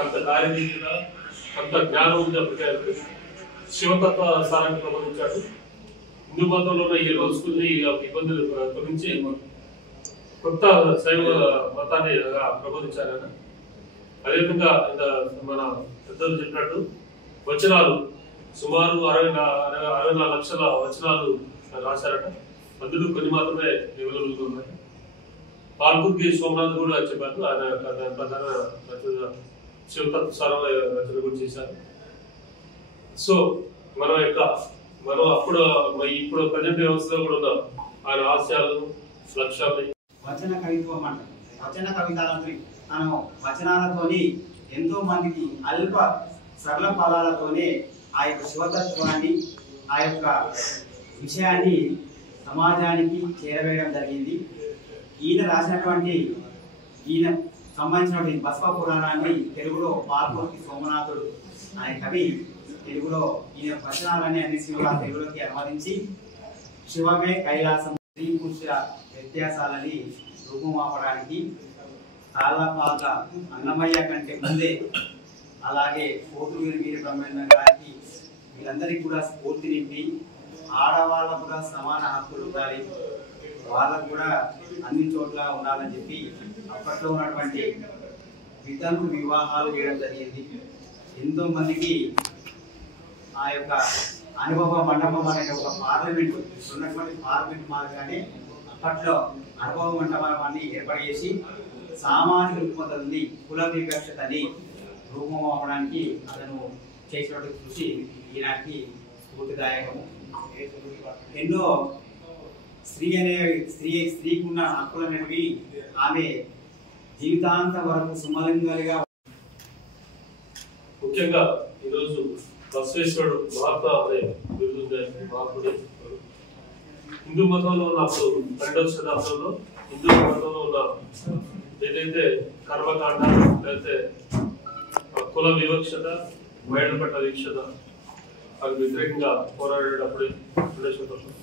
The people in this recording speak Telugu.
అంత కార్యదీక్ష అంత జ్ఞానం ఉంది అప్పటికే శివతత్వ సారాన్ని ప్రబోధించాడు. హిందూ మతంలో ఈ రోజుకుని ఇబ్బందులు గురించి కొత్త శైవ మతాన్ని ప్రబోధించారు. అదేవిధంగా మన పెద్దలు చెప్పినట్టు వచనాలు సుమారు 64 లక్షల వచనాలు రాశారట. అందులో కొన్ని మాత్రమే అవైలబుల్గా ఉన్నాయి. పాల్కుర్కి సోమనాథ్ కూడా చెప్పారు. ఆయన ప్రధాన రచన శివతత్వ సారం రచన కూడా చేశారు. సో మనం అప్పుడు ఇప్పుడు ప్రజెంట్ వ్యవస్థలో కూడా ఉన్నాం. ఆయన ఆశయాలు లక్ష్యాలు వచన కవిత్వం అంటారు. వచన కవితలని మనం వచనాలతోని ఎంతో మందికి అల్ప సరళ పదాలతోనే ఆ యొక్క శివతత్వాన్ని ఆ యొక్క విషయాన్ని సమాజానికి చేరవేయడం జరిగింది. ఈయన రాసినటువంటి ఈయన సంబంధించినటువంటి బసవ పురాణాన్ని తెలుగులో పాల్కుర్తి సోమనాథుడు అనే కవి తెలుగులో ఈయన వచనాలని అన్ని శివుల తెలుగులోకి అనువదించి శివమే కైలాసం స్త్రీ పురుష వ్యత్యాసాలని రూపుమాపడానికి తాళ్ళపాక అన్నమయ్య కంటే ముందే అలాగే పోతులూరి వీర బ్రహ్మేంద్ర గారికి వీళ్ళందరికీ కూడా స్ఫూర్తి నింపి ఆడవాళ్ళకు కూడా సమాన హక్కులు ఉండాలి, వాళ్ళకు కూడా అన్ని చోట్ల ఉండాలని చెప్పి అప్పట్లో ఉన్నటువంటి వితంతు వివాహాలు చేయడం జరిగింది. ఎంతో మందికి ఆ యొక్క అనుభవ మండపం అనే ఒక పార్లమెంట్ ఉన్నటువంటి పార్లమెంట్ మాదిరిగానే అప్పట్లో అనుభవ మండపాన్ని ఏర్పాటు చేసి సామాజిక రుగ్మతల్ని కుల వివక్షతని రూపమవడానికి అతను చేసినటువంటి కృషి ఈనాటికి స్ఫూర్తిదాయకము. ఎన్నో స్త్రీకి ఉన్న హక్కులనేవి ఆమె జీవితాంతం వరకు సుమలింగాలుగా. ముఖ్యంగా ఈరోజు బసవేశ్వరుడు మహాత్మా అనే బిరుదు మహాత్ముడు హిందూ మతంలో ఉన్నప్పుడు 2వ శతాబ్దంలో హిందూ మతంలో ఉన్న ఏదైతే కర్మకాండ లేకపోతే కుల వివక్షత మహిళల పట్ల వీక్షత అది వ్యతిరేకంగా పోరాడేటప్పుడు 2వ శతాబ్దం